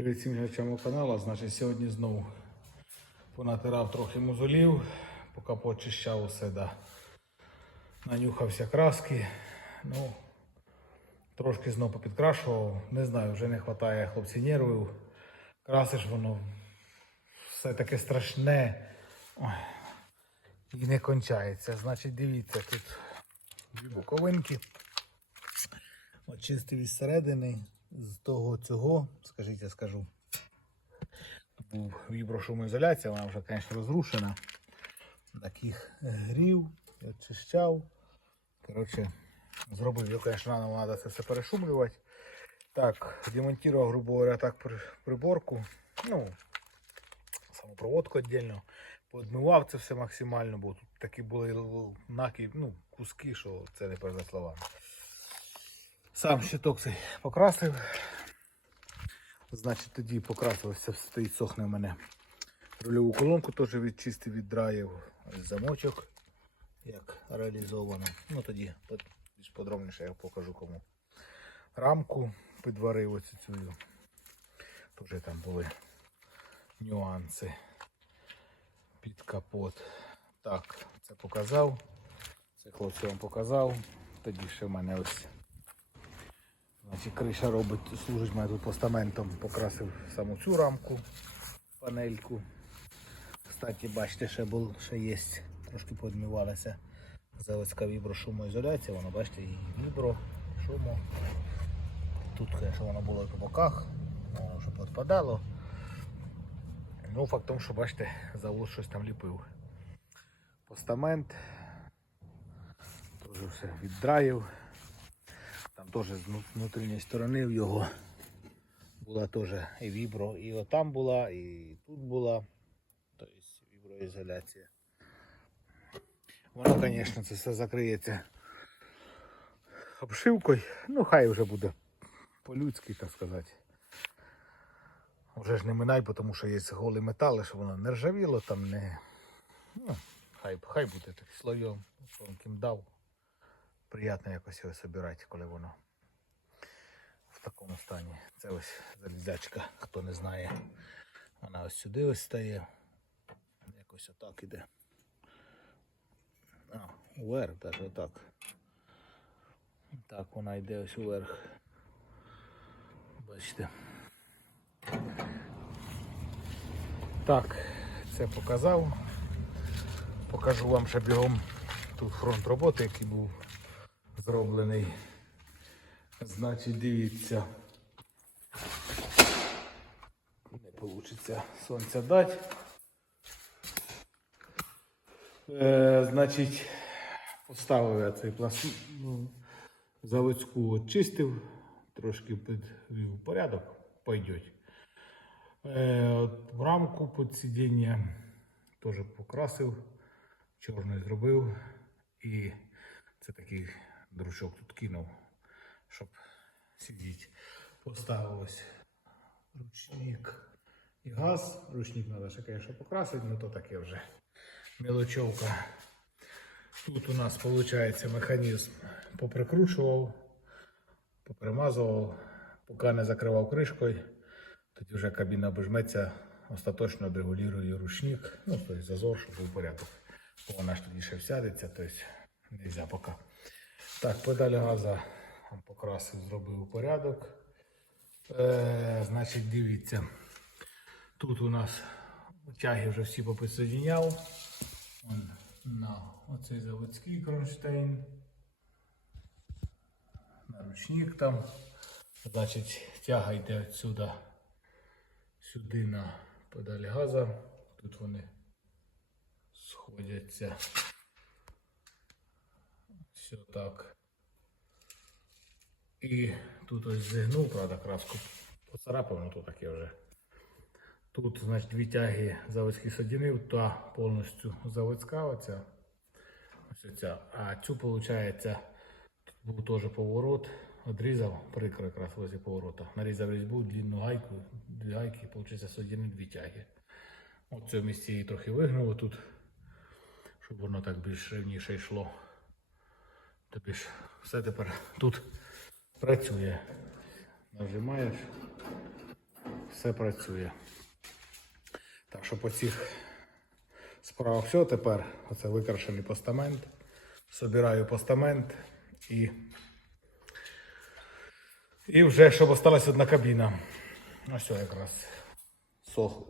Привіт всім глядачам каналу. Значить, сьогодні знову понатирав трохи мозолів, поки почищав усе, да. нанюхався краски. Ну, трошки знову попідкрашував. Не знаю, вже не вистачає хлопці нервів. Красиш воно все таке страшне. Ой, і не кончається. Значить, дивіться, тут дві боковинки. Очистив із середини, з того цього, скажіть, я скажу. Був віброшумоізоляція, вона вже, звісно, розрушена. Таких грів, очищав. Коротше, зробив, звісно, нам треба це все перешумлювати. Так, демонтував, грубо говоря, так приборку. Ну, саму віддільно. Подмивав це все максимально, бо тут такі були наки, ну, куски, що це не перед словами. Сам щиток цей покрасив. Значить, тоді покрасився, стоїть сохне в мене. Рульову колонку теж відчистив, віддраїв. Ось замочок, як реалізовано. Ну тоді більш подробніше я покажу кому. Рамку підварив оцю цю. Теж там були нюанси під капот. Так, це показав. Це хлопці вам показав. Тоді ще в мене ось Значить, криша робить, служить мене тут постаментом, покрасив саму цю рамку, панельку. Кстати, бачите, ще був, ще є, трошки подмивалася заводська віброшумоізоляція, воно бачите, і вібро, шумо. Тут, звісно, воно було по боках, воно вже підпадало. Ну, факт тому, що бачите, завод щось там ліпив. Постамент. Теж все віддраїв. Теж з вну- внутрішньої сторони в його була теж і вібро, і отам була, і тут була. Тобто віброізоляція. Воно, звісно, це все закриється обшивкою. Ну, хай вже буде по-людськи, так сказати. Вже ж не минай, тому що є голий метал, щоб воно не ржавіло, там не. Ну, хай, хай буде так слоєм, тонким дав приємно якось його собирати, коли воно в такому стані. Це ось залізячка, хто не знає. Вона ось сюди ось стає. Якось отак іде. А, вверх, навіть отак. Так вона йде ось вверх. Бачите. Так, це показав. Покажу вам ще бігом тут фронт роботи, який був зроблений. Значить, дивіться. Не вийде сонця дати. Е, значить, поставив я цей пласт ну, заводську очистив, трошки підвів порядок, пойдеть. Е, в рамку під сидіння теж покрасив, чорний зробив і це такий дручок тут кинув, щоб сидіти. Поставив ось ручник і газ. Ручник треба ще, звісно, покрасити, але то таке вже мелочовка. Тут у нас виходить механізм поприкручував, попримазував, поки не закривав кришкою. Тоді вже кабіна обожметься, остаточно регулює ручник, ну, тобто зазор, щоб був порядок. Бо вона ж тоді ще всядеться, тобто не можна поки. Так, педаль газа покрасив, зробив порядок. Е, значить, дивіться. Тут у нас тяги вже всі поприсоединяв. На оцей заводський кронштейн. На ручник там. Значить, тяга йде отсюда сюди на педаль газа. Тут вони сходяться. Все так. І тут ось зігнув, правда, краску поцарапав, ну то таке вже. Тут, значить, дві тяги заводські содінив, та повністю заводська оця. Ось оця. А цю, виходить, тут був теж поворот, одрізав, прикро якраз возле поворота. Нарізав різьбу, длинну гайку, дві гайки, виходить, содінив дві тяги. От в цьому місці її трохи вигнуло тут, щоб воно так більш рівніше йшло. Тобі ж все тепер тут працює. Нажимаєш, все працює. Так що по цих справах все. Тепер оце викрашений постамент. Собираю постамент і, і вже щоб осталась одна кабіна. Ось якраз сох,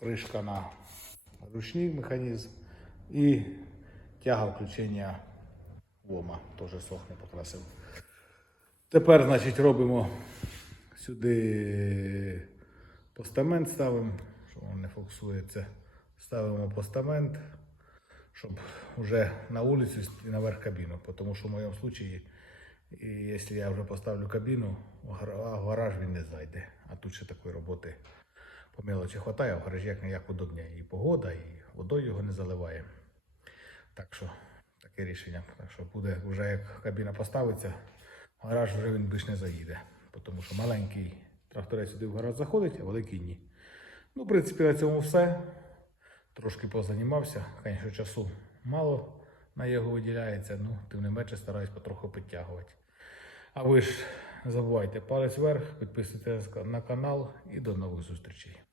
кришка на ручний механізм і тяга включення ВОМа теж сохне покрасив. Тепер, значить, робимо сюди постамент ставимо, що воно не фокусується. Ставимо постамент, щоб вже на вулицю і наверх кабіну. Тому що в моєму випадку, якщо я вже поставлю кабіну, в гараж він не зайде. А тут ще такої роботи по мелочі а в гаражі як ніяк удобніше. І погода, і водою його не заливає. Так що таке рішення. Так що буде вже як кабіна поставиться, гараж вже він більш не заїде. Тому що маленький тракторець сюди в гараж заходить, а великий ні. Ну, в принципі, на цьому все. Трошки позанімався. Звісно, часу мало на його виділяється, ну, тим не менше стараюсь потроху підтягувати. А ви ж не забувайте палець вверх, підписуйтесь на канал і до нових зустрічей.